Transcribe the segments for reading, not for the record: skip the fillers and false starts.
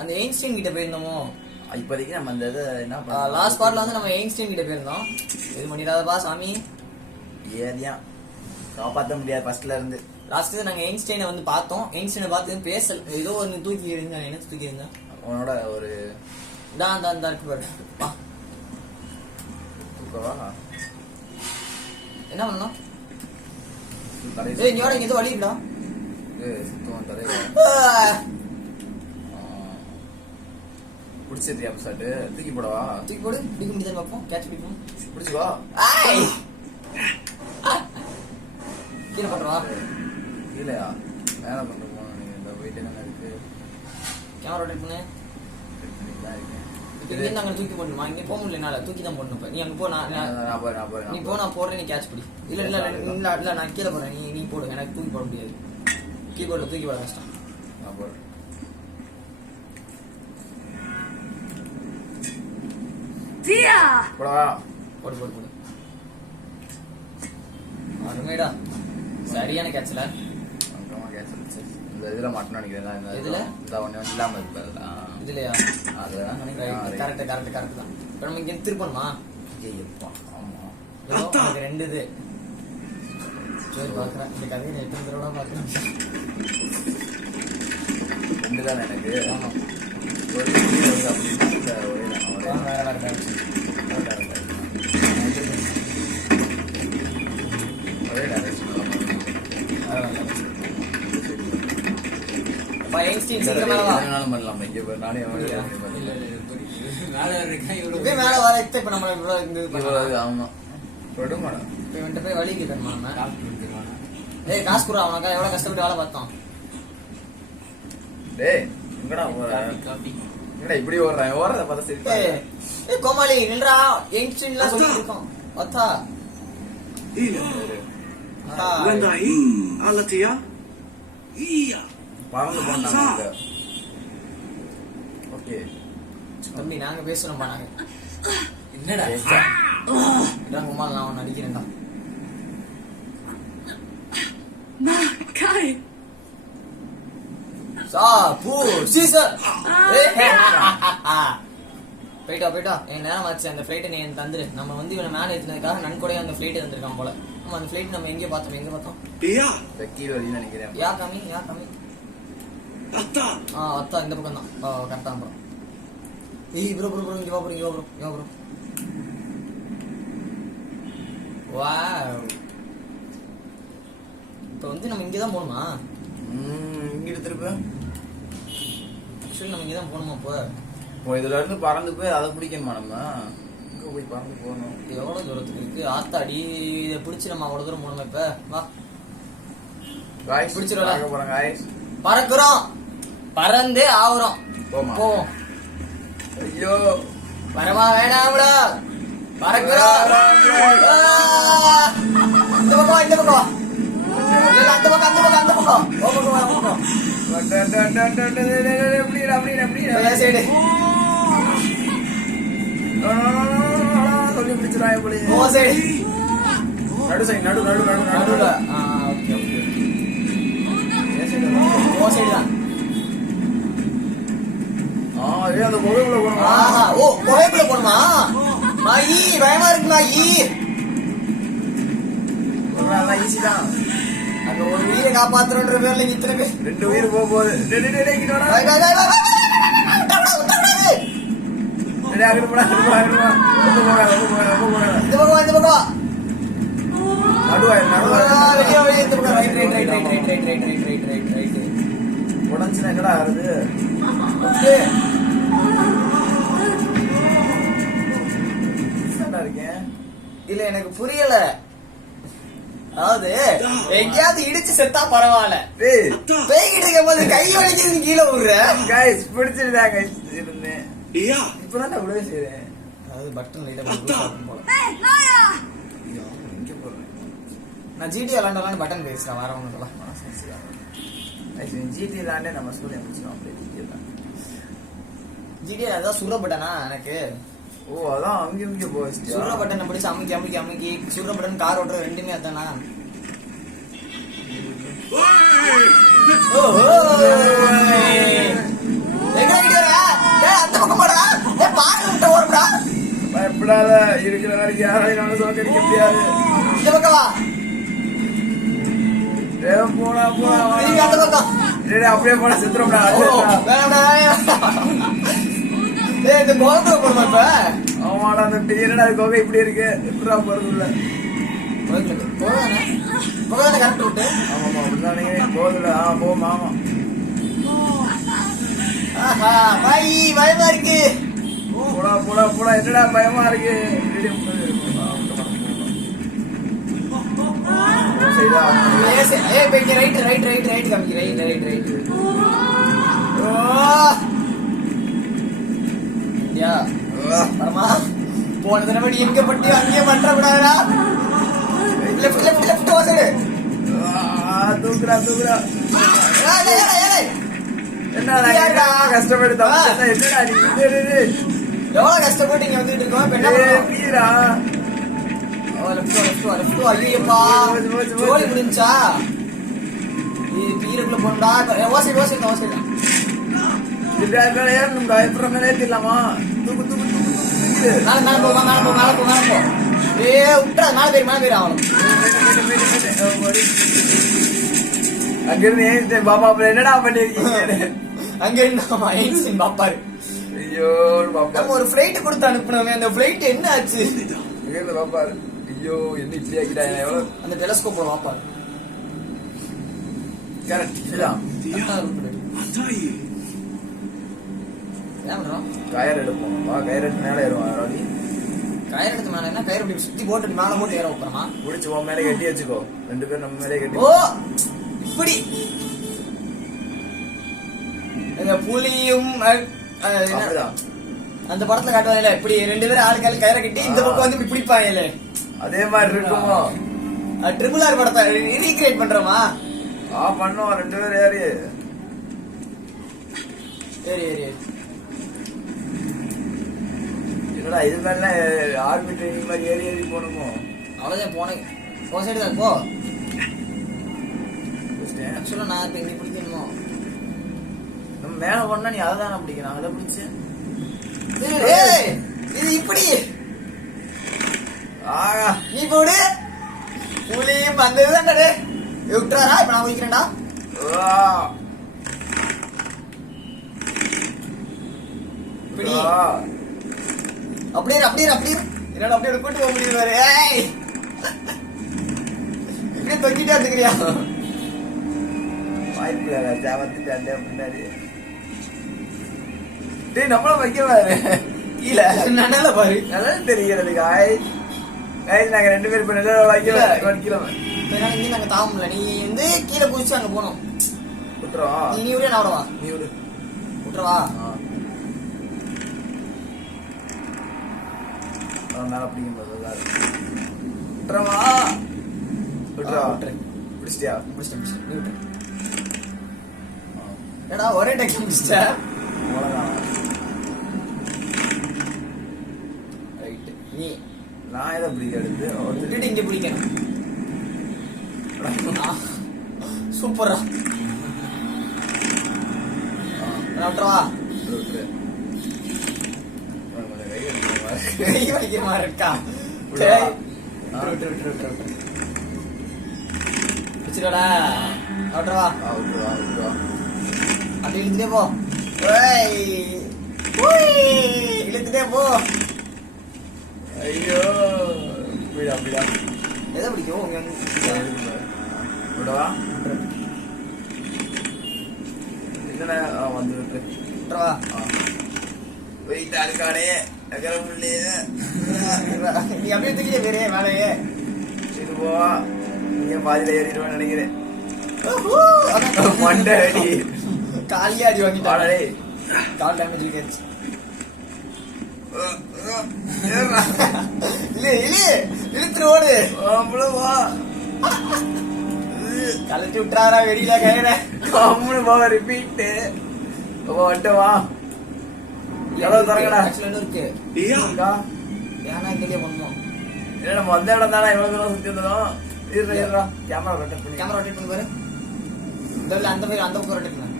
அந்த எயின்ஸ்டைன் கிட்ட போயிருந்தோமோ இப்போதைக்கு நம்ம அந்த இதை என்ன பண்ணோம், லாஸ்ட் பார்ட்ல வந்து நம்ம எயின்ஸ்டைன் கிட்ட போயிருந்தோம். இது பண்ணிடாதப்பா சாமி, ஏரியா காப்பாற்ற முடியாது ஃபர்ஸ்ட்ல இருந்து. லாஸ்ட் நாங்க எயின்ஸ்டைனை வந்து பார்த்தோம். எயின்ஸ்டைனை பார்த்து பேசல, ஏதோ ஒன்று தூக்கி இருந்தா, என்ன தூக்கி இருந்தா உன்னோட ஒரு தான் இருக்கு பாரு. என்ன பண்ணணும்? இங்க ஏதோ வழி இருக்கா? பிடிச்சிருக்கியா சாட்டு? தூக்கி போடவா? தூக்கி போடு. பிடிக்க முடியாது பார்ப்போம். கேட்ச் பிடிக்கும். பிடிச்சிக்கோ. கீழே பண்றவா? இல்லையா மேலே கொண்டு போகணும். இந்த வெயிட் என்ன இருக்கு? கேமரா ரொட்டேட் பண்ணு. இங்க அங்க தூக்கி போடணுமா? இங்க போக முடியல, என்னால தூக்கி தான் போடணும். நீ அங்க போ, நீ போ, நான் போடுறேன், நீ கேட்ச் பிடி. இல்ல நான் கீழே போறேன், நீ போடு. எனக்கு தூக்கி போட முடியாது. கீபோர்ட்ல தூக்கி போட கஷ்டம். நான் போடுறேன். போடவா? போடு. அருமைடா, சரியான கேட்ச்ல. இந்த இதுல மாட்டணும் நினைக்கிறேன். இதுல இந்த ஒண்ணு இல்லாம இருக்கு இதுலயா? அதுதான் கரெக்ட் தான். இப்ப நம்ம இங்க திருப்பணுமா? ஆமா, எனக்கு 2 இது. சரி பாக்குறேன், இந்த கதையை நான் எத்தனை தடவை பாக்குறேன். 2 தான் எனக்கு. ஆமா, ஒரு அப்படின்னா ஒரே டைரக்ஷன். ஐன்ஸ்டீன் சீக்கிரம் மேல வா. பண்ணலாம். இங்க பாரு, நானே மேல வர. இப்ப நம்ம இவ்வளவு இருந்து ஆமா கொடுமாடா. இப்ப இவன்ட்ட போய் வழி கேட்கணுமா நம்ம? ஏய் காசு குடுறா, அவனுக்கா எவ்வளவு கஷ்டப்பட்டு வேலை பார்த்தோம். டேய் எங்கடா போற? என்னடா இப்படி ஓடுறத பார்த்தா சரி. ஏய் கோமாளி நில்றா. ஐன்ஸ்டீன்லாம் சொல்லிட்டு இருக்கோம். Vadda Wenda hii alatia iya பறந்து போனாங்க. ஓகே தம்பி, நாங்க பேசுறோம் நாங்க. என்னடா இதான் உமால், நான் உன்னை அடிக்கிறேன்டா. kai சா பூ சீசர். போயிட்டா. என் நேரம் ஆச்சு. அந்த ஃபிளைட்டை நீ எனக்கு தந்துரு. நம்ம வந்து இவனை மேலே ஏற்றினதுக்காக நன்கொடையா அந்த ஃபிளைட் வந்திருக்கான் போல. நம்ம அந்த ஃபிளைட் நம்ம எங்கே பார்த்தோம்? iya கீழ வழின்னு நினைக்கிறேன். யா காமி. atta அத்தா இந்த பக்கம் தான். கரெக்டா ப்ரோ. ஏய் ப்ரோ இங்க வா ப்ரோ. வாவ், இப்போ வந்து நம்ம இங்கே தான் போகணுமா? இங்கிட்டு திருப்ப ஆக்சுவலி நம்ம இங்கே தான் போகணுமா? இப்போ இதுல இருந்து பறந்து போய் அதை பிடிக்கணுமா? நம்ம இங்க போய் பறந்து போகணும். எவ்வளவு தூரத்துக்கு இருக்கு? ஆத்தாடி, இதை பிடிச்சி நம்ம அவ்வளவு தூரம் போகணுமா? இப்ப வா பிடிச்சிருவாங்க போறாங்க. பறக்குறோம், பறந்தே ஆகுறோம். போவோம். ஐயோ பரமா வேணாம்ல, பறக்குறோம். இந்த பக்கம் அந்த பக்கம். சொல்லி பிடிச்சிடா எப்படி? நடு சைடு நடு அந்த குகைக்குள்ள போகணுமா? ஓ குகைக்குள்ள போகணுமா? மாயி பயமா இருக்கு மாயி. ஈஸி தான். அங்க ஒரு உயிரை காப்பாத்துறோன்ற பேர்ல இத்தனை பேர், 2 உயிர் போக போகுது. உடஞ்சுனா என்னடா ஆகுது? இருக்கேன் இல்ல, எனக்கு புரியல. அதாவது எங்கேயாவது இடிச்சு செத்தா பரவாயில்ல, பேய்கிட்டு இருக்கும் போது கை வலிக்குது கீழே விடுற. பிடிச்சிருந்தாங்க இப்பதான் நான் விடவே செய்யறேன். அதாவது பட்டன் போல. நான் ஜிடி விளாண்டாலும் பட்டன் பேசுறேன். வர ஒண்ணுலாம் ஜிடி விளாண்டே நம்ம ஸ்கூல்ல முடிச்சிடும். ஜிடி அதான் சுர பட்டனா எனக்கு. ஓ அதான் அங்க போச்சு. சுர பட்டனை பிடிச்சு அமுக்கி சுர பட்டன் கார் ஓட்டுற ரெண்டுமே அதானா? எங்க விடாத இருக்கிற வரைக்கும் யாராலையும் நம்மள சோக்கடிக்க முடியாது. இந்த பக்கம் வா. போனா போனா திரும்பி அந்த பக்கம். அப்படியே போனா சித்திரம்டா. வேணாம்டா. ஏய் இந்த கோலத்துல போடுமா இப்ப? ஆமாடா அந்த பெரியடா கோகை இப்படி இருக்கு. எப்படா போறது இல்ல. போதானே கரெக்ட் ரூட்டு. ஆமாமா அப்படிதானே போகுதுல. போமா. ஆமா. ஆஹா பாய் பயமா இருக்கு. போடா போடா போடா. என்னடா பயமா இருக்கு. ரைட் போன தடவை நீ எங்க பட்டி அங்கே பண்ற கூடாதுடா. லெஃப்ட் ஓசடு. தூக்குறா. என்னடா கஷ்டப்பட்டு என்னடா நீ எவ்வளவு கஷ்டப்பட்டு இங்க வந்துட்டு இருக்கோம். எப்படிடா ஐயோப்பா ஜோலி முடிஞ்சா பீருக்குள்ள போண்டா. ஓசை பயப்படுறமே தெரியலாமா. தூக்கு தூக்கு தூக்கு தூக்கு. மேல போ. ஏ விட்டா மேல பேர் ஆகணும். அங்கிருந்து ஏன் பாப்பா என்னடா பண்ணிருக்கீங்க. அங்க இருந்து பாப்பாரு. ஐயோ பாப்பா ஒரு பிளைட் கொடுத்து அனுப்புனோமே அந்த பிளைட் என்ன ஆச்சு. பாப்பாரு. ஐயோ என்ன இப்படி ஆக்கிட்டாங்க. எவ்வளவு அந்த டெலஸ்கோப்ல பாப்பாரு. கயிறு எடுப்போம். கயிறு எடுத்து மேல ஏறுவோம். கயிறு எடுத்து மேல என்ன கயிறு அப்படி சுத்தி போட்டு மேல போட்டு ஏற வைக்கிறோமா. முடிச்சு உன் மேலே கட்டி வச்சுக்கோ. 2 பேரும் நம்ம மேலே கட்டி. ஓ இப்படி புலியும் அந்த படத்துல காட்டுவாங்கல்ல இப்படி 2 பேரும் ஆளுக்கால கயிறை கட்டி இந்த பக்கம் வந்து இப்படி பிடிப்பாங்கல்ல அதே மாதிரி இருக்குமோ. ட்ரிபிள் ஆர் படத்தை ரீக்ரியேட் பண்றோமா. பண்ணுவோம் 2 பேரும் ஏறி என்னடா இது மாதிரிலாம் ஆர்மி ட்ரைனிங் மாதிரி ஏறி போகணுமோ. அவ்வளவுதான் போனேன். சைடு தான் போ. ஆக்சுவலா நான் இப்ப இங்க பிடிக்கணுமோ. நம்ம மேல போனா நீ அதை தானே பிடிக்கணும். அதை பிடிச்சு இது இப்படி ஆகா நீ போடு. புலியும் அந்த இதுதான்டா. விட்டுறாரா இப்ப நான் வைக்கிறேன்டா. இப்படி அப்படியே என்னடா அப்படியே கூட்டு போக முடியுது. இப்படியே தொங்கிட்டே வந்துக்கிறியா. வாய்ப்பு ராஜா வந்துட்டாண்டே முன்னாடி. டேய் நம்மள வைக்கவாரு கீழே நல்லா பாரு. நல்லா தெரிகிறது. நாங்க 2 பேரும் இப்ப நல்லா வைக்கல வைக்கலாம். இங்க நாங்க தாமல நீ வந்து கீழே குதிச்சு அங்க போனோம். விட்டுறவா நீ விட நான் விடவா. நீ விடு. விட்டுறவா. மேல பிடிக்கும்போது விட்டுறவா. பிடிச்சிட்டியா. நீ விட்டுரு. ஏடா ஒரே டேக் முடிச்சிட்ட. ரைட் நீ நான் எதை பிடிக்க எடுத்து விட்டுட்டு இங்க பிடிக்கணும். சூப்பரா விட்டுறவா. கை வைக்கிற மாதிரி இருக்கா. வச்சுடா விட்டுறவா. அப்படி இழுத்துட்டே போ. இழுத்துட்டே போ. ஐயோ அப்படிடா எதை பிடிக்கும் விடவா. என்ன வந்து விட்டுறவா. வெயிட்டா இருக்காடே நகர முடியல. நீ அப்படியே தூக்கிட்டே பேரு மேலையே. இது போவா. நீங்க பாதியில ஏறிடுவேன்னு நினைக்கிறேன். மண்டை அடி காலியா அடி வாங்கிட்டாடே. கால் டேமேஜ் இருக்காச்சு. இழுத்துரு ஓடு. அவ்வளவா கலட்டி விட்டுறாரா வெளியில கயிற. கம்முனு போவ ரிப்பீட். வா எவ்வளவு தரங்கடா. ஆக்சுவலா இருக்கு. ஏன்னா இங்கேயே பண்ணுவோம். இல்ல நம்ம வந்த இடம் தானே எவ்வளவு தூரம் சுத்தி வந்தோம். இருடா கேமரா ரொட்டேட் பண்ணி பாரு. இந்த அந்த பக்கம் ரொட்டேட் பண்ணு.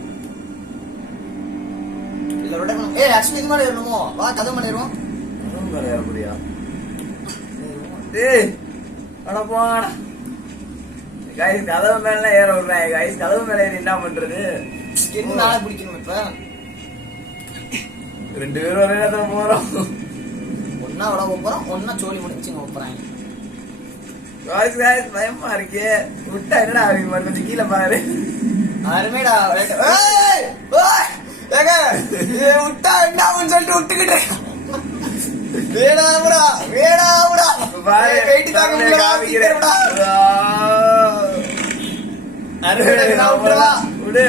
இல்ல ரொட்டேட் பண்ணு. ஆக்சுவலி இது மாதிரி ஏறணுமோ. வா கதை பண்ணிடுவோம். ஏற முடியா. டேய் அட போடா गाइस கதவு மேல ஏற விடுறேன் गाइस கதவு மேல ஏறி என்ன பண்றது என்ன நாளை பிடிக்கணும் இப்ப ரெண்டு பேரும் ஒரே இடத்துல போறோம் ஒன்னா விட போறோம் ஒன்னா சோழி முடிச்சுங்க போறாங்க गाइस பயமா இருக்கே விட்டா என்னடா ஆகும் கொஞ்சம் கீழ பாரு அருமைடா ஏய் ஏங்க விட்டா என்ன ஆகும்னு சொல்லிட்டு விட்டுக்கிட்டு வேடாமுடா பாரு வெயிட் தாங்க முடியல காமிக்கிறேன்டா அருமைடா நான் விட்டுறவா விடு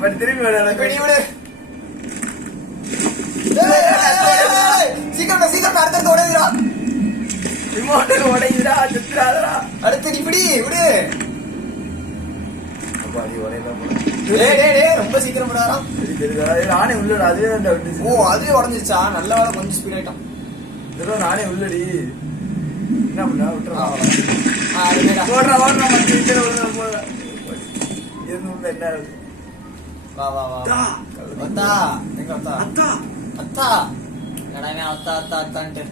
பட் திரும்பி விடு விடு சீக்கிரம் அடுத்து உடையுதுடா ரிமோட் உடையுதுடா சுத்துறாதடா அடுத்து நீ பிடி விடு அப்பா நீ உடையல போற டேய் ரொம்ப சீக்கிரம் விடாரா நானே உள்ளடா அதுவே தான் விட்டுச்சு ஓ அதுவே உடைஞ்சிருச்சா நல்ல வேளை கொஞ்சம் ஸ்பீட் ஆயிட்டான் இதோ நானே உள்ளடி என்ன பண்ணா விட்டுறா அருமைடா ஓடுறா மத்தி விட்டு போற இது உள்ள என்ன வா அத்தா. அத்தா எங்க அத்தா அத்தா அத்தா என்னடா அத்தான்ட்டு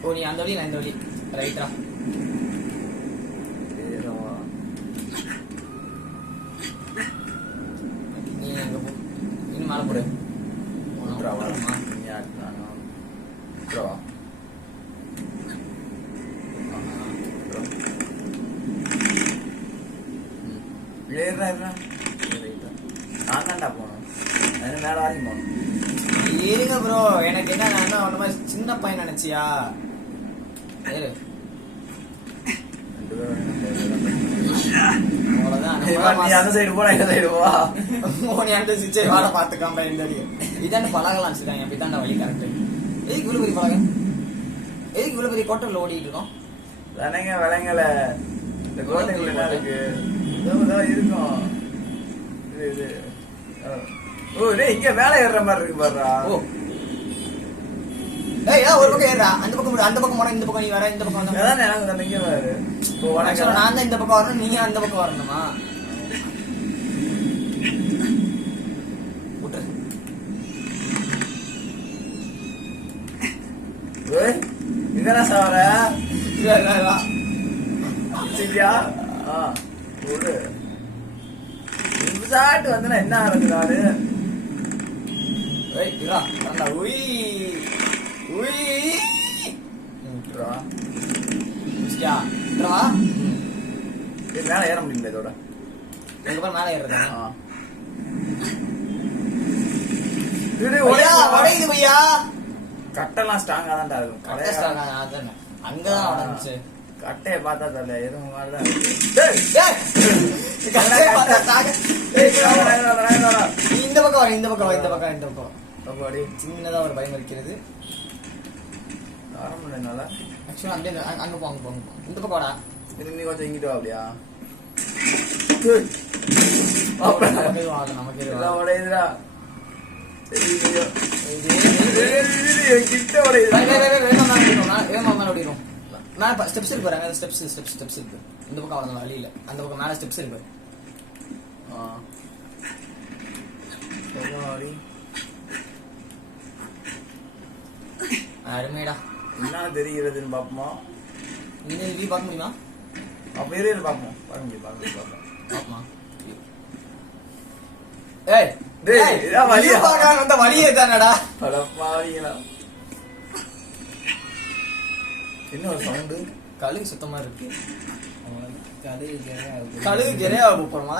ஓ நீ அந்த வழி நான் இந்த வழி ரைட்டா நீ எங்க போ இன்னும் மேலே போடு நான் தான்டா போனோம் மேல வரைக்கும் போனோம் இருங்க ப்ரோ எனக்கு என்ன நான் ஒன்ன மாதிரி சின்ன பையன் நினைச்சியா ஏறு அவ்வளவுதான் நீ அந்த சைடு போனா இந்த சைடு வா மோனி அந்த சிச்சை வாட பாத்துக்காம இந்த இதான் பழகலாம் வச்சிருக்காங்க அப்படிதான் வழி கரெக்ட் எதுக்கு இவ்வளவு பெரிய பழகம் எதுக்கு இவ்வளவு பெரிய கோட்டையில் ஓடிட்டு இருக்கோம் விலங்க விலங்கல இந்த கோட்டைக்குள்ள என்ன இருக்கு இதோ இருக்கும் இது ஓ டேய் இங்க மேல ஏறுற மாதிரி இருக்கு பாருடா ஓ ஏய் ஒரு பக்கம் ஏறா அந்த பக்கம் போனா இந்த பக்கம் நீ வர இந்த பக்கம் வந்தா அதான் எனக்கு அந்த இங்க பாரு ஓ ஆக்சுவலா நான் தான் இந்த பக்கம் வரணும் நீங்க அந்த பக்கம் வரணுமா விட்டுரு ஓய் இதெல்லாம் சாவற இல்ல சரியா ஒரு சாட்டு வந்தா என்ன ஆகுது நானு ஏய் இரா வரடா உய் விட்டுறா முடிச்சியா இரா இது மேல ஏற முடியல இதோட எங்க போய் மேலே ஏறுறதா உடையுது பையா கட்டெல்லாம் ஸ்ட்ராங்கா தான்டா இருக்கும் கரெக்டா அதான் அங்கதான் உடைஞ்சிச்சு கட்டைய பார்த்தா தெரியல எதுவும் மாதிரிதான் இந்த பக்கம் சின்னதா ஒரு பயம் இருக்கிறது ஆக்சுவலா அப்படியே அங்க போங்க இந்த பக்கம் வாடா திரும்பி கொஞ்சம் இங்கிட்டு வா அப்படியா நமக்கு உடையுதுடா கிட்ட உடையுது மேல ஸ்டெப்ஸ் இருக்கு பாருங்க ஸ்டெப்ஸ் இருக்கு இந்த பக்கம் அவ்வளவு வழி இல்ல அந்த பக்கம் மேல ஸ்டெப்ஸ் இருக்கு அருமைடா என்ன தெரிகிறதுன்னு பாப்போமா நீங்க ரிவ்யூ பார்க்க முடியுமா அப்ப இரு பாப்போம் பார்க்க பாப்போமா ஏய் டேய் இதான் வலியா பார்க்க அந்த வழியே தானடா பலப்பாவீங்களா என்ன ஒரு சவுண்டு கழுகு சுத்தமா இருக்கு கழுகு கிரையா போறோமா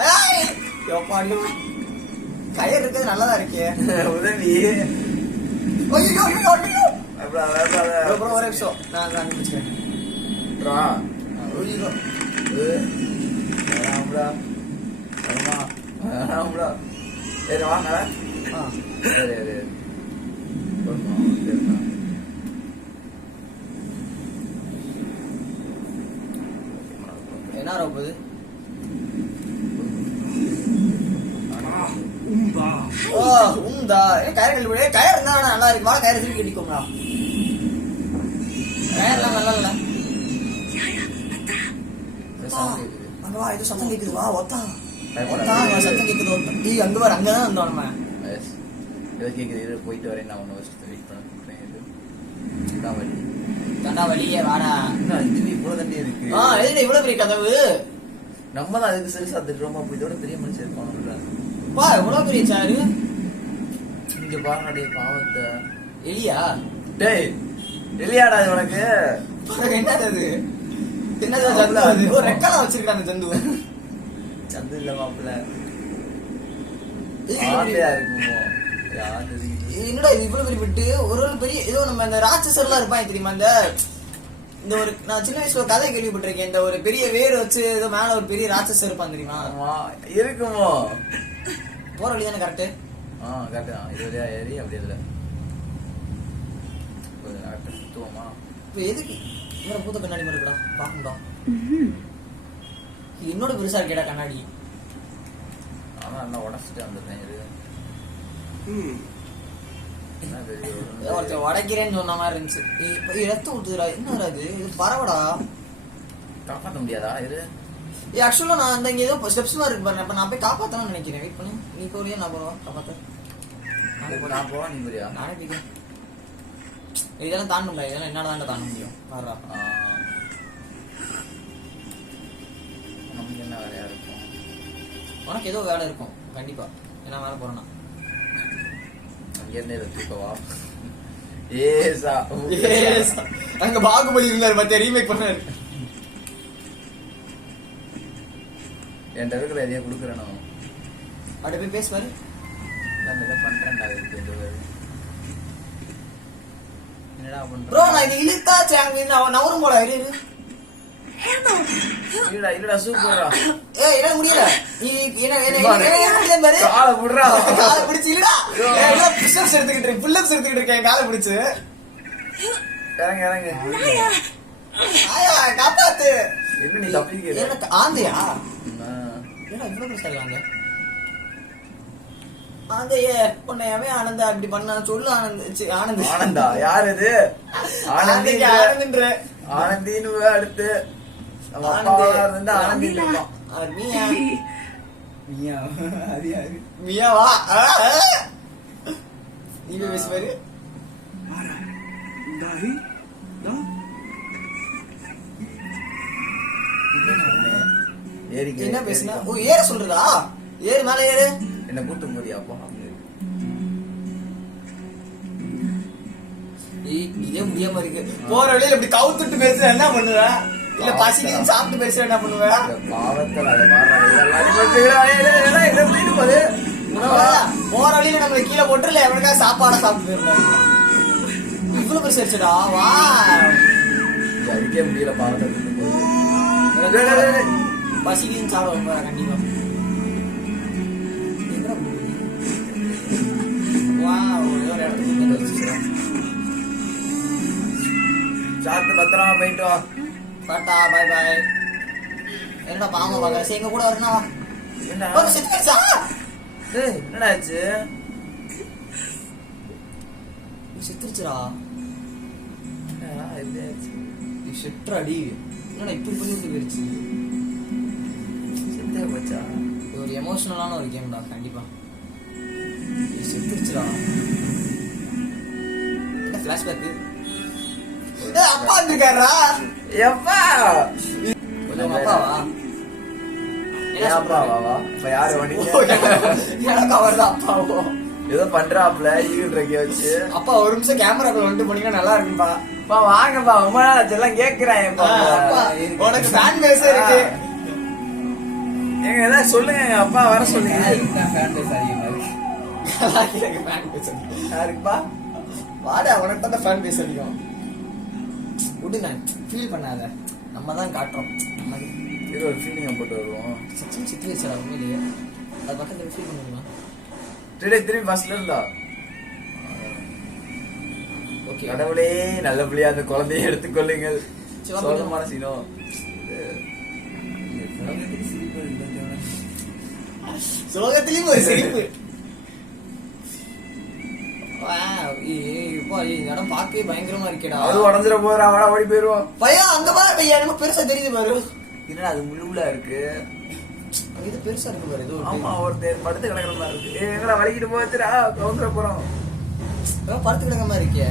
கயிறு இருக்கிறது நல்லதா இருக்கே உதவி ஒரே நிமிஷம் நான் அனுப்பிச்சுக்கிறேன் என்ன போகுது கயிறு கழிவு கயிறு இருந்தா நல்லா இருக்கு வா கயிறு திருப்பி கட்டிக்கோங்களா கயிறுலாம் நல்லா இல்ல அங்க வா இது சத்தம் கேக்குது வா ஒத்தா சத்தம் கேக்குது ஒத்தா அங்க வர அங்கதான் வந்தோம் நம்ம கேக்குது போயிட்டு வரேன் நான் ஒன்னு வெயிட் பண்ண கண்டா வழியே வாடா. இது இவ்வளவு தண்டி இருக்கு. எதுக்கு இவ்வளவு பெரிய கதவு? நம்ம தான் அதுக்கு சரி சாத்துட்டோமா? அப்ப இதோட பெரிய மனுஷன் இருப்பானுல்ல. பா இவ்வளவு பெரிய சாரு. இங்க பாருடா பாவத்தை. எலியா? டேய் எலியாடா இது உனக்கு? என்னது அது? என்னது ஜந்து அது? ஒரு ரெக்கார்டா வச்சிருக்காங்க ஜந்து. சந்து இல்ல மாப்பிள்ள. ஆளையா இருக்குமோ? யாரு என்னடா இது இவ்வளவு பெரிய விட்டு ஒரு பெரிய ஏதோ நம்ம இந்த ராட்சசர்லாம் இருப்பாங்க தெரியுமா? இந்த ஒரு நான் சின்ன வயசுல கதை கேள்விப்பட்டிருக்கேன். இந்த ஒரு பெரிய வேர் வச்சு ஏதோ மேல ஒரு பெரிய ராட்சசர் இருப்பான் தெரியுமா? இருக்குமோ? போற வழி தானே கரெக்ட்? கரெக்ட் தான். இது வழியா ஏறி அப்படி இல்லை சுத்துவோமா? இப்ப எதுக்கு வேற பூத்த கண்ணாடி மாதிரி இருக்கடா பாக்கும்டா. இது இன்னொரு பெருசா இருக்கேடா கண்ணாடி. ஆனா என்ன உடச்சிட்டு வந்துட்டேன். ஒருத்தர் உடைக்கிறேன்னு சொன்ன மாதிரி இருந்துச்சு. ரத்தம் ஊத்துதுடா. என்ன இது? இது பரவடா. காப்பாற்ற முடியாதா இது? ஆக்சுவலா நான் அந்த இங்க ஏதோ ஸ்டெப்ஸ் மாதிரி இருக்கு பாருங்க. அப்ப நான் போய் காப்பாத்தணும்னு நினைக்கிறேன். வெயிட் பண்ணி நீ போறியா நான் போறவா காப்பாத்த? நான் போவா நீ போறியா? நானே பிடிக்கும். இதெல்லாம் தாண்ட முடியாது. இதெல்லாம் என்னால தாண்ட தாண்ட முடியும். பாருடா. நமக்கு என்ன வேலையா இருக்கும்? உனக்கு ஏதோ வேலை இருக்கும் கண்டிப்பா. என்ன வேலை போறேன்னா அங்கிருந்தே தூக்கவா? அங்க பாகுபலி இருந்தாரு மத்திய ரீமேக் பண்ணாரு. என்கிட்ட இருக்கிற எதையும் கொடுக்குறேன். நான் அப்படி போய் பேசுவாரு. பண்றேன்டா. என்னடா பண்ற ப்ரோ? நான் இது இழுத்தா அவன் நவரும் போல. இல்லடா சூப்பர்டா. என்ன முடியல. காலை புடுறா. காலை பிடிச்சு இல்லடா. புஷ்அப்ஸ் எடுத்துக்கிட்டு இருக்கேன். புல்லப்ஸ் எடுத்துக்கிட்டு இருக்கேன். காலை பிடிச்சு இறங்க இறங்க. ஆயா காப்பாத்து. என்ன நீ தப்பிக்க? எனக்கு ஆந்தையா? ஏடா இவ்வளவு பெருசா இருக்காங்க. ஆந்தையே உன்னையவே ஆனந்தா இப்படி பண்ண சொல்லு. ஆனந்த் ஆனந்தா யார் இது? ஆனந்தின்ற ஆனந்தின்னு அடுத்து மியாவா? நீ பேசுவாரு. என்ன பேசுனா? ஓ ஏற சொல்றதா? ஏறு மேல ஏறு. என்ன கூட்டு போறியாப்பா? இதே முடியாம இருக்கு. போற வழியில இப்படி கவுத்துட்டு பேசுற என்ன பண்ணுவ? இல்ல பசிக்கு சாப்பிட்டு பேசுற என்ன பண்ணுவ? போற வழியில நம்மள கீழே போட்டுல எவனுக்கா சாப்பாடா சாப்பிட்டு போயிருந்தாங்க. இவ்வளவு பெருசு வச்சுடா. வா அதுக்கே முடியல. பாவத்தை பசிக்கு சாப்பிட கண்டிப்பா. வா ஒரு இடத்துக்கு சாப்பிட்டு பத்திரமா போயிட்டு வா. Tata bye bye. என்னடா பாமா வாங்க. சரி எங்க கூட வரணும். என்னடா செத்துச்சா? டேய் என்னடா ஆச்சு? செத்துச்சா? என்னடா இது? நீ செட்றாடி. என்னடா இப்படி பண்ணிட்டு போயிருச்சு? செத்தே போச்சா? ஒரு எமோஷனலான ஒரு கேம்டா கண்டிப்பா. நீ செத்துச்சா? ஃபிளாஷ்பேக். அப்பா இருக்காரா? எப்பா கொஞ்சம் அப்பாவா? அப்பாவா? இப்ப யாரு வண்டிங்க? எனக்கு அவர் தான் அப்பாவோ. ஏதோ பண்றாப்ல ஈகிள் ரெக்கே வச்சு. அப்பா ஒரு நிமிஷம் கேமராக்குள்ள வந்துட்டு போனீங்கன்னா நல்லா இருக்கும்பா. பா வாங்கப்பா. ரொம்ப நாள் எல்லாம் கேக்குறேன். உனக்கு ஃபேன் பேஸ் இருக்கு. எங்க ஏதாவது சொல்லுங்க. எங்க அப்பா வர சொல்லுங்க. யாருக்குப்பா? வாடா உனக்கு தான் ஃபேன் பேஸ் அதிகம். விடுங்க ஃபீல் பண்ணாத. நம்ம தான் காட்டுறோம். இது ஒரு ஃபீலிங் போட்டு வருவோம். சச்சின் சித்தி வச்சா உண்மையிலேயே அது பக்கத்துல ஃபீல் பண்ணுவீங்களா? திரும்பி பஸ்ல இருந்தா. ஓகே கடவுளே நல்லபடியா அந்த குழந்தைய எடுத்துக்கொள்ளுங்கள். சோகமான சீனோ. சோகத்திலயும் ஒரு சிரிப்பு. இடம் பார்க்கவே பயங்கரமா இருக்கேடா. அது உடஞ்சிட போறா. அவடா ஓடி போயிருவோம். பையன் அங்க பாரு. பையன் எனக்கு பெருசா தெரியுது பாரு. என்னடா அது முழுவுல இருக்கு. இது பெருசா இருக்கு பாரு. இது ஆமா ஒருத்தர் படுத்து கிடக்குற மாதிரி இருக்கு. எங்கடா வலிக்கிட்டு போச்சுடா. கவுந்துட போறோம். படுத்து கிடக்க மாதிரி இருக்கே.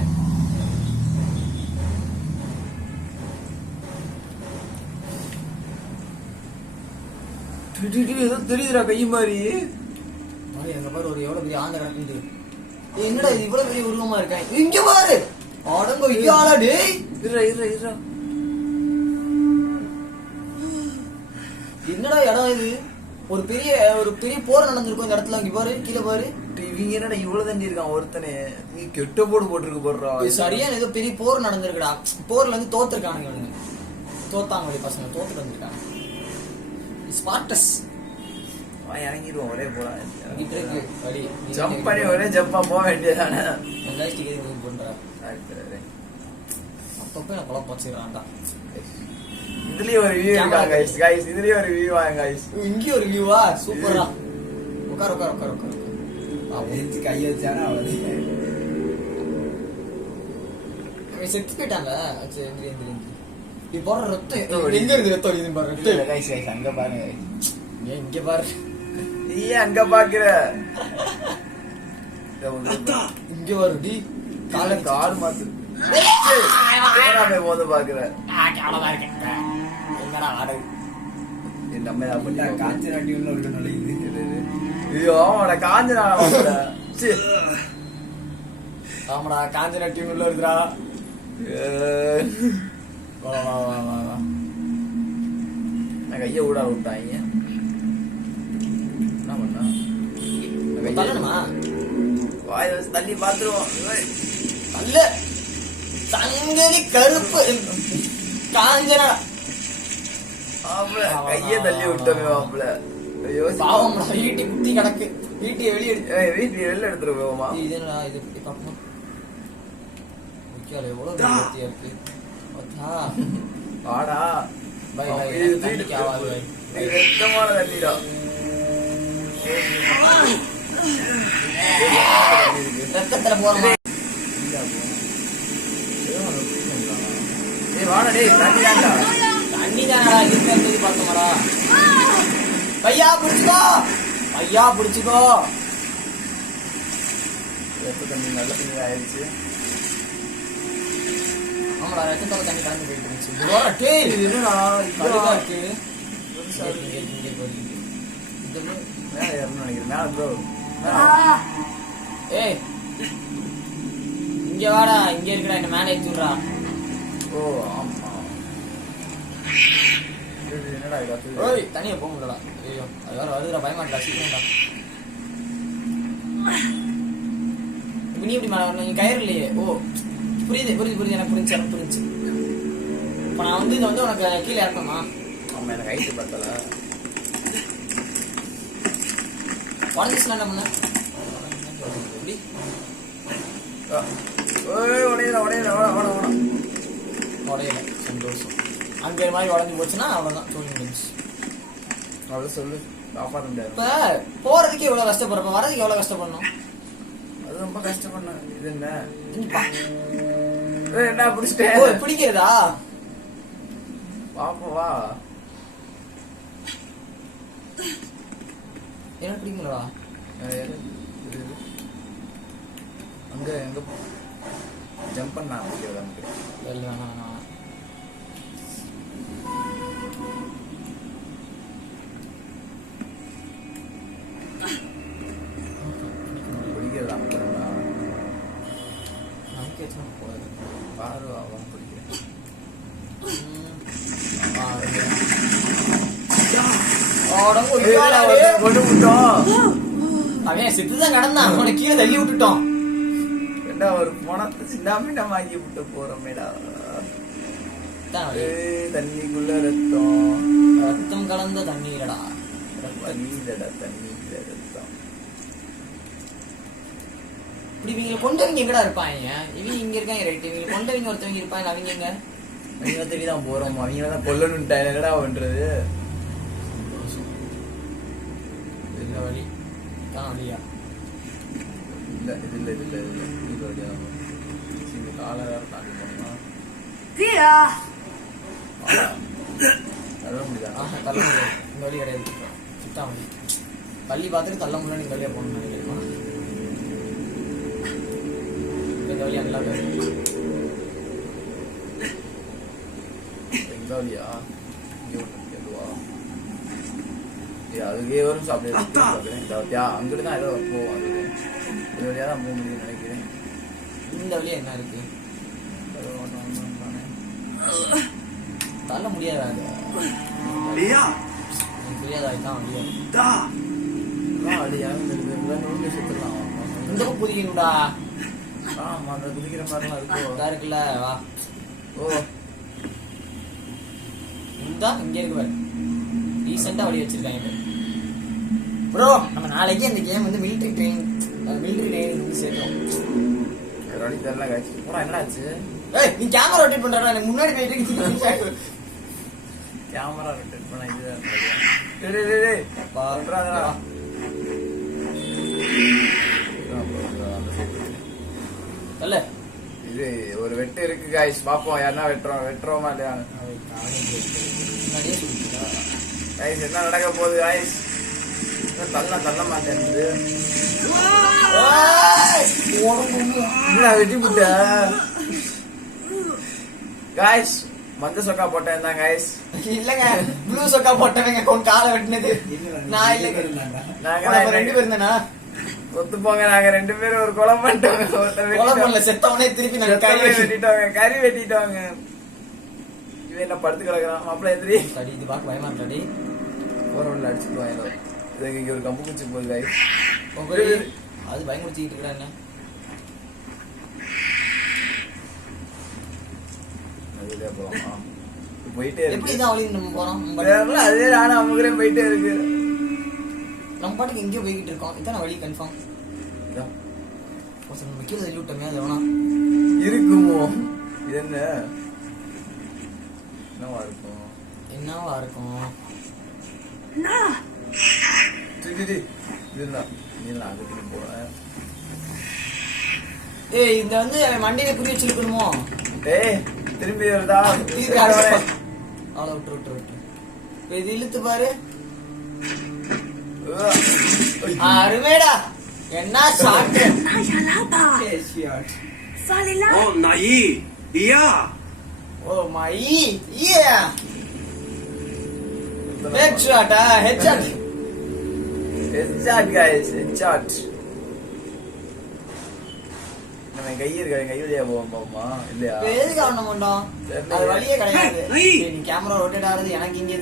ஏதோ தெரியுதுடா கை மாதிரி. பாரு எங்க பாரு ஒரு எவ்வளவு பெரிய ஆந்த கிடக்குது. என்னடா இது இவ்வளவு பெரிய உருவமா இருக்கேன். இங்க பாரு அடங்கோ இயாளா டேய். இருடா. என்னடா இடம் இது? ஒரு பெரிய போர் நடந்திருக்கும் இந்த இடத்துல. இங்க பாரு கீழே பாரு. இவங்க என்னடா இவ்வளவு தண்ணி இருக்கான் ஒருத்தனே. நீ கெட்ட போட்டுருக்கு போடுறா. சரியான ஏதோ பெரிய போர் நடந்திருக்குடா. போர்ல இருந்து தோத்துருக்கானுங்க. தோத்தாங்க பசங்க தோத்துட்டு வந்திருக்காங்க. ஸ்பார்டஸ் இறங்கிடுவோம் ஒரே போலாம். வழி ஜம்ப் பண்ணி ஒரே ஜம்பா போக வேண்டியதானே. அப்பப்ப நான் குழப்பம் வச்சுக்கிறான்டா. இதுலயே ஒரு வியூ இருக்கா गाइस. இதுலயே ஒரு வியூ வாங்க गाइस. இங்க ஒரு வியூவா சூப்பரா. உட்கார். அவன் கையை வச்சானா அவளே. செத்து போயிட்டாங்க. இப்ப போற ரத்தம் எங்க இருந்து ரத்தம் இது பாரு. ரத்தம் गाइस அங்க பாருங்க. ஏன் இங்க பாரு. நீ அங்க பாக்குற. இங்க வரு டி. கால் மாத்து. ஏய் போது பாக்குற. கேவலமா இருக்கு. என்னடா ஆடு. நம்ம அப்படி காஞ்சனாட்டி உள்ள ஒரு நல்ல இது. ஐயோ அவன காஞ்சனா அவடா. சீ. ஆமாடா காஞ்சனா டீம் உள்ள இருக்குடா. வா. நான் கையை ஊடா விட்டாங்க. என்ன பண்ணா? தள்ளணுமா? வாய் வச்சு தள்ளி பாத்துருவோம். அல்ல சங்கரி கருப்பு காஞ்சனா. கையை தள்ளி விட்டோமே மாப்பிள்ள. ஐயோ பாவம் வீட்டு குத்தி கிடக்கு. வீட்டை வெளியே வெளில எடுத்துட்டு போவோமா? இது என்னடா இது பாப்போம். எவ்வளவு வசதியா இருக்கு. வாடா பை தண்ணிக்கு ஆவாது. ரத்தமான தண்ணிடா. ரத்தத்துல போறோமா? வாடா டேய் தண்ணி தானடா இருக்கிறது பார்த்தோமாடா. பையா புடிச்சுக்கோ. ரத்த தண்ணி நல்ல தண்ணி ஆயிடுச்சு. ஆமாடா ரத்தத்தோட தண்ணி கலந்து போயிட்டு இருந்துச்சு. என்னடா கடுகா இருக்கு. மேல ஏறணும்னு நினைக்கிறேன். மேல ப்ரோ. ஏய் இங்க வாடா. இங்க இருக்கடா. என்ன மேல ஏத்துறா. ஓ ஆமா. என்னடா இது? ஓய் தனியா போக முடியலடா. ஐயோ அது வேற வருதுடா. பயமாட்டா. சீக்கிரம்டா. நீ எப்படி மேல வரணும்? நீ கயிறு இல்லையே. ஓ புரியுது. எனக்கு புரிஞ்சு. இப்ப நான் வந்து இதை வந்து உனக்கு கீழே இறக்கணுமா? ஆமா எனக்கு ஹைட்டு பத்தல. உடஞ்சிச்சுனா என்ன பண்ண? உடையல. சந்தோஷம். அங்க மாதிரி உடஞ்சி போச்சுன்னா அவ்வளவுதான். அவ்வளவு சொல்லு. காப்பாற்ற முடியாது. இப்ப போறதுக்கு எவ்வளவு கஷ்டப்படுறப்ப வரதுக்கு எவ்வளவு கஷ்டப்படணும்? அது ரொம்ப கஷ்டப்படணும். இது என்ன பிடிச்சிட்டேன். பிடிக்கிறதா? பாப்பா என்ன பிடிக்கலடா? அங்க எங்க ஜம்ப் பண்ணா பிடிக்கிறது நமக்கு. வேணாம். பிடிக்கிறது நமக்கு போகுது. பாரு அவன் பிடிக்கிறேன். அவன் செத்துதான் கடந்தான். அவனை கீழே தள்ளி விட்டுட்டோம். ஒரு பணத்தை சின்ன வாங்கி விட்டு போறோமேடா. தண்ணிக்குள்ள ரத்தம் கலந்த தண்ணீரடா. தண்ணீர ரத்தம். இப்படி இவங்க கொண்டவங்க எங்கடா இருப்பாங்க? இவங்க இங்க இருக்காங்க ரைட். இவங்க கொண்டவங்க ஒருத்தவங்க இருப்பாங்க. அவங்க எங்க? அவங்க தேடிதான் போறோம். அவங்க தான் கொல்லணும்ட்டாங்க. என்னடா பண்றது? இந்த வழி தான் வழியா? இல்ல இது வழியா. இந்த கால வேற தாண்டி போனோம்னா தள்ள முடியாது. தள்ள முடியாது. இந்த வழி கிடையாது. சுத்தா வழி. தள்ளி பார்த்துட்டு தள்ள முடியல. நீங்க வழியா போகணும்னு நினைக்கிறேன். இந்த வழியா நல்லா இந்த வழியா? இங்க எதுவா அதுக்கே வரும் சாப்பிடுறேன் அங்கிட்டு தான் ஏதோ போவோம். அது இது வழியா தான் போக முடியும்னு நினைக்கிறேன். இந்த வழியா என்ன இருக்கு? தள்ள முடியாதா? Lia, தெரியாதா? இதுதான் வழியா? da. வழியா நோண்டி சுத்தலாம். இந்த பக்கம் குதிக்கணும்டா. ஆமா அந்த குதிக்கிற மாதிரிலாம் இருக்கும். இதா இருக்குல்ல, வா. ஓ இந்தா இங்க இருக்கு பாரு. ரீசெண்டா வழி வச்சிருக்காங்க ப்ரோ. நம்ம நாளைக்கு இந்த கேம் வந்து மிலிட்டரி ட்ரெயினிங் வந்து சேர்க்கிறோம். வழி தெரியல காய்ச்சி போனா என்ன ஆச்சு? ஏய் நீ கேமரா ரொட்டேட் பண்றடா. எனக்கு முன்னாடி போயிட்டு கேமரா ரொட்டேட் பண்ண இதுதான். டேய் டேய் டேய் பண்றாதடா. அல்ல இது ஒரு வெட்டு இருக்கு गाइस. பாப்போம் யாரனா வெட்றோமா இல்லையா. முன்னாடியே சொல்லிட்டா. गाइस என்ன நடக்க போகுது गाइस? தள்ள மாட்டேங்குது. என்ன வெட்டி புட்ட गाइस? மஞ்ச சொக்கா போட்டேன் தான் गाइस. இல்லங்க ப்ளூ சொக்கா போட்டவங்க கொண்டு காலை வெட்டினது நான் இல்லங்க. நாங்க ரெண்டு பேரும் தானா? ஒத்து போங்க. நாங்க ரெண்டு பேரும் ஒரு கொலை பண்ணிட்டோங்க. கொலை பண்ணல, செத்தவனே திருப்பி நாங்க கறி வெட்டிட்டோங்க. இவன் என்ன படுத்து கிடக்குறான். மாப்பிள்ள எதிரி சரி இது பாக்க பயமா இருக்காடி. போற உள்ள அடிச்சுட்டு வாங்க. இதுக்கு இங்க ஒரு கம்பு குச்சி போகுது गाइस. அது பயமுறுத்திட்டு இருக்கா என்ன? அதுலயே போலாமா? போயிட்டே எப்படி இருக்கு. இதான் வழி நம்ம போறோம்? அதே நானும் அமுகிறேன் போயிட்டே இருக்கு. நம்ம பாட்டுக்கு எங்கேயோ போய்கிட்டு இருக்கோம். இதான் வழி கன்ஃபார்ம். இதான் நம்ம கீழே தள்ளி விட்டோமே, அது வேணா இருக்குமோ? இது என்னவா இருக்கும்? என்னவா இருக்கும்? ஏய் இந்த வந்து மண்டையில குறி வச்சிருக்கணுமோ? திரும்பி வருதா? அவ்வளோ விட்டு இது இழுத்து பாரு. அருமேடா என்ன shot. Oh, Nai. Lia. Oh my யே ஹெட்ஷாட். Headshot guys. ஹெட்ஷாட். நம்ம கை இருக்க கை வழியா போவோமா இல்லையா? எதுக்கு ஆன மாட்டோம்? அது வழியே கிடையாது. நீ கேமரா ரொட்டேட் ஆறது எனக்கு இங்க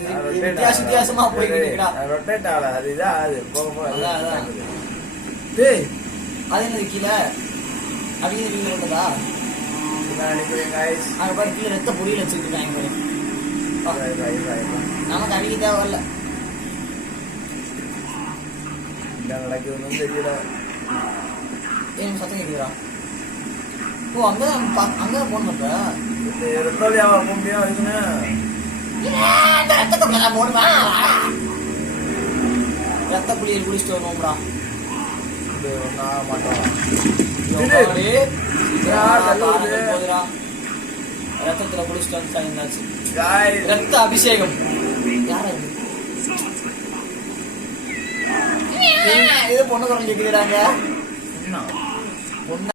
வித்தியாசமா போயிட்டு இருக்கடா. ரொட்டேட் ஆகல. அதுதான் அது போக அதான். டேய் அது என்னது கீழே அப்படியே வீட்டுல கொண்டதா? நான் நினைக்கிறேன் गाइस. அங்க பாரு கீழே ரத்த பொரியல் வச்சிருக்காங்க. நமக்கு அடிக்க தேவையில்ல. என்ன நடக்குதுன்னு தெரியல. ஏன் சத்தம் கேட்குறா? ஓ அங்கதான் போன் பண்ற. ரத்த வியாபாரம் போக முடியும் அதுக்குன்னு ரத்தத்தை போடுமா? ரத்த புளியல் குடிச்சிட்டு வருவோம்டா. மாட்டோம். போதுடா. ரத்தத்துல குடிச்சிட்டு வந்து இருந்தாச்சு. ரத்த அபிஷேகம். யாரா இது பொண்ணு குரல் கேட்கிறாங்க.